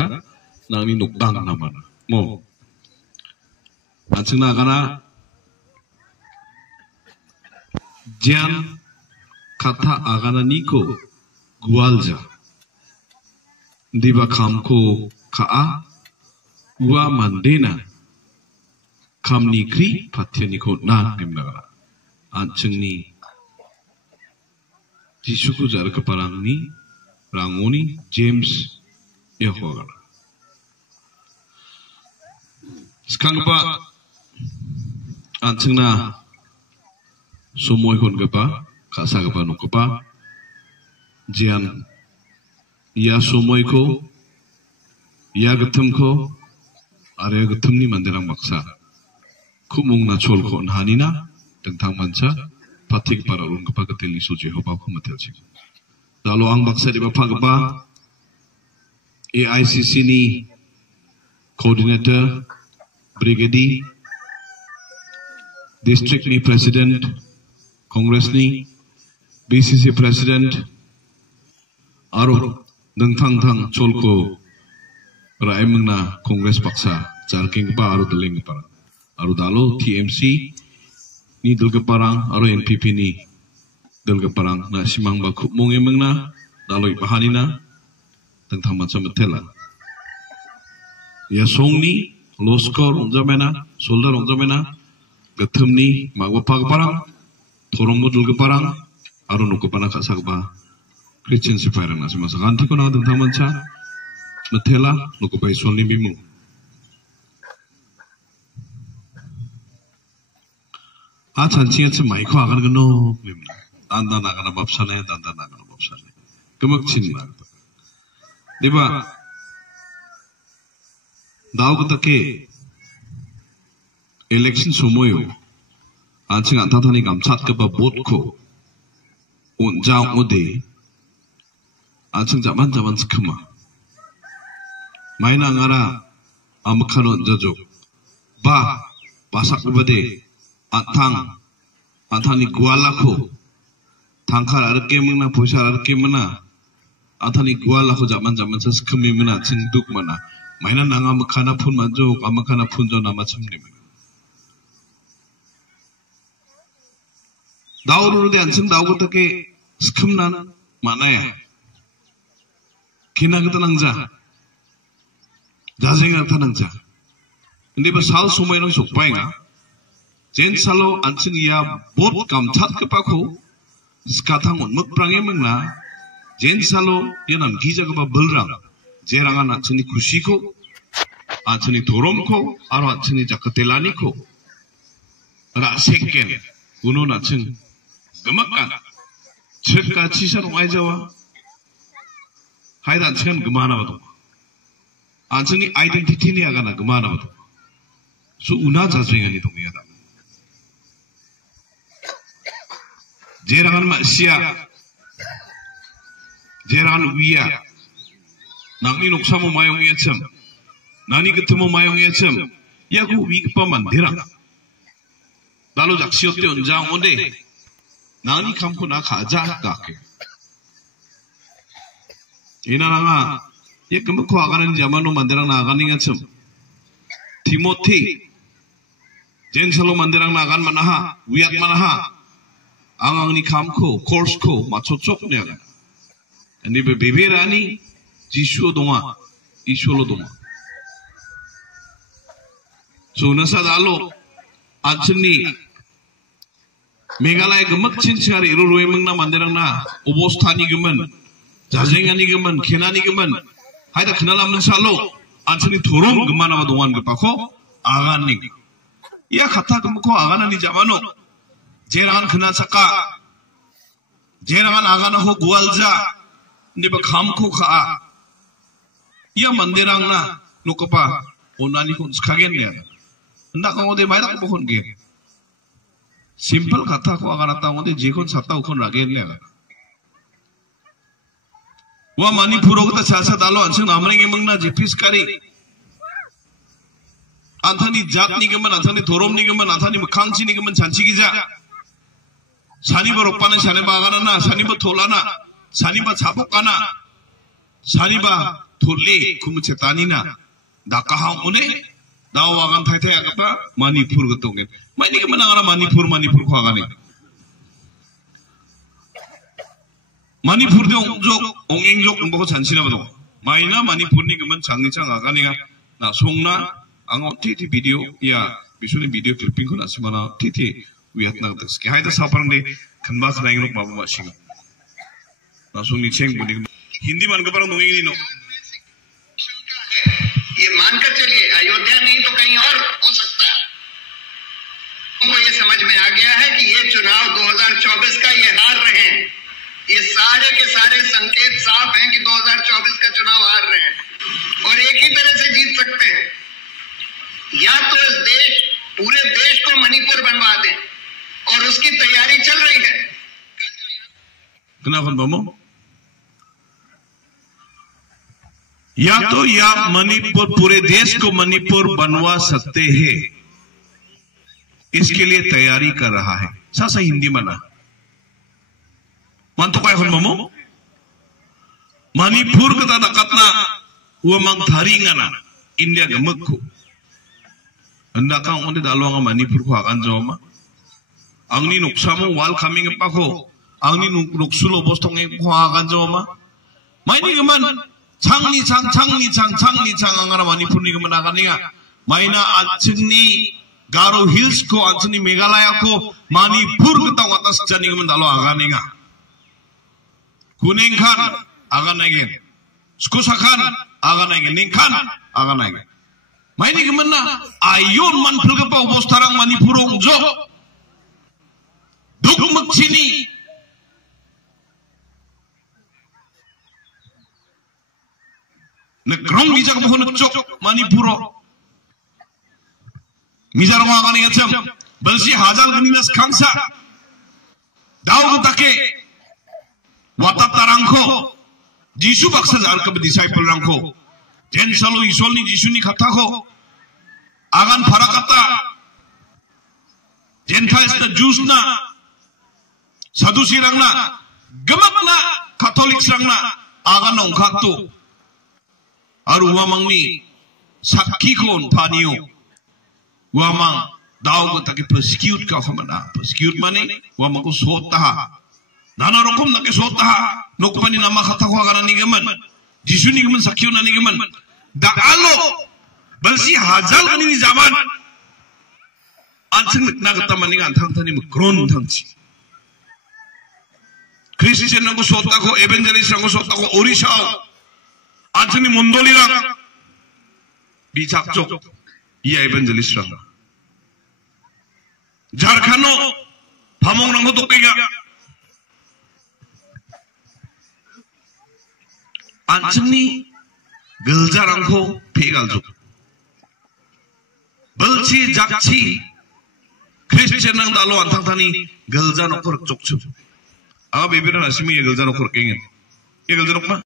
da nang ni nukdang namana mo anjing agana jian kata agana niko gualja diba kamko kaa ua mandena kam nikri patyaniko na nimnagara anjing ni jisuku jar keparang ni rangoni James Yahogara sekarang pa anjing na sumoy kon gapa kasa gapa no gapa jian ya sumoy ko ya gatum ko are gatum ni mandirang maksa kumung na chol ko hanina tentang manca patik para ulun gapa keteli suci hopa ko matel sik lalu ang baksa di bapa gapa AICC ni coordinator brigade district ni president congress ni BCC president aro dengtang cholko raimeng na congress paksa charking pa aro deling pa aro dalo TMC ni dulga parang aro NPP ni dulga parang na simang ba mong emeng na dalo ipahani na dengtang macam betela ya song ni loskor onjamena soldier onjamena gathum ni magwa pag parang torong mo dulga parang aro nuko pana kasagba Christian sipairang nasi masa ganti ko na dengtang manca natela nuko pai solni bimu a chanchi at mai ko agan gano limna anda nagana babsane kemak chinma diba daw ko take election somoyo anjing antatani gamchat ke ba bot ko unjang ode anjing zaman sekema maina ngara amkhanon jojo ba basak ubade antani guala ko tangkar arke mena poisar arke mena antani guala ko zaman sekemi mena cinduk mana maina nanga makhana pun manjo amakhana pun jo nama chamni daurul de anjing daw ko take skemnan mana ya kina kita nangja jazenga tanangja indi ba sal sumay nang sukpay nga jen salo anjing ya bot kamchat kepako skatang unmuk prange mengna jen salo yanam gija ka ba bulrang jerangan anjing ni kushi ko anjing ni dorom ko aro anjing ni jakatelani ko ra seken uno anjing gemakan cekka cisan wai jawa haidan cikan gemana batu anjing ni identity ni agana gemana batu su una jazwengan ni tungi ada jerangan manusia jerangan wiya nangni nuksa mo mayong yacem nani ketemu mayong yacem ya ku wi paman dirang lalu jaksiote unjang onde nani kamko na kaja kake ina nanga ye kemko aganan jamano mandirang na aganing yacem Timothy jen salo mandirang na agan manaha wiat manaha ang ni kamko course ko machocok niya ani beberani jishu donga isholo donga so nasa dalo ajni Meghalaya gemak cincari ruruwe mengna mandirang na obostani gemen jazengani gemen kenani gemen haida kenalam salo ajni turun gemana dongan gepako agani ya kata gemko aganani jamano jerangan kena saka jerangan agana ho gualja niba kamko ka ia mandirang na nukapa onani kon skagen ya ndak ngode mayrak bohon ge simple kata ko agana ta ngode jekon sata ukon ragen ya wa mani puro kata salsa dalo anseng namring emangna jepis kari antani jat ni gemen antani thorom ni gemen antani mkhangchi ni gemen chanchi gija Saniba rupana saniba agana na saniba tolana saniba sabukana saniba tole kumcetanina dakahang une dawagan thai agapa Manipur gatongin maini ke manangara Manipur ko agane Manipur jok ongeng jok mboko chansina bado maina Manipur ni keman changnichang agane na songna ango titi video ya bisuni video clipping ko nasimana titi wiatna tas ke haida sapang de kanba khraing rok babu masinga na songni cheng buni Hindi मान के पर नोएंगे नो ये मानकर चलिए अयोध्या नहीं तो कहीं और हो सकता है। उनको ये समझ में आ गया है कि ये चुनाव 2024 का ये हार रहे हैं। ये सारे के सारे संकेत साफ हैं कि 2024 का चुनाव हार रहे हैं और एक ही तरह से जीत सकते हैं, या तो इस देश पूरे देश को मणिपुर बनवा दें और उसकी तैयारी चल रही है। या तो या मणिपुर पूरे देश को मणिपुर बनवा सकते हैं, इसके लिए तैयारी कर रहा है। सासा हिंदी मना मन तो काय ममो मणिपुर कता दकतना वो mang थारिंगना इंडिया गमक्ku anda kang onde dalwanga Manipur ko akan joma angni nuksamu wal coming pako angni nuksulo bostong ko akan joma maini gaman 창리창 angara Manipur ni kemen akan niya maina anchini Garo Hills ko anchini Meghalaya ko Manipur kita watas jani kemen dalo akan niya Kuningkan akan nagin Skusakan akan nagin Ningkan akan nagin maini kemen na ayon man pelgepa ubos tarang Manipurong jo duk maksini Negrong bijak mohon cok Manipuro mijar mo akan ngecem belsi hajal geninas kangsa daw take watat tarangko Jisu baksa jar ke disciple rangko jen salo isol ni Jisu ni kata ko agan parakata Gentiles na Jews na Sadusi rang na gemak na Katolik rang na agan nongkat tu Aru wamang ni sakki kon paniyo wamang daw ko take persecute ka famana persecute mane wamang ko sota nana rokom na ke sota no ko pani nama kata ko agana ni gaman Jisu ni gaman sakyo na ni gaman da alo balsi hajal kani ni zaman anchang na kata mani ga thang thani mkron thangchi Christian na ko sota ko evangelist na ko sota ko orisha Anthony Mondolirang bijakjok iya evangelist rang Jharkhano pamong rang ko kaya Anthony gelja rang ko pegaljok belci jakci Christian nang dalo antang tani gelja nokor jokchu aga bebira nasimi gelja nokor kengen ye gelja nokma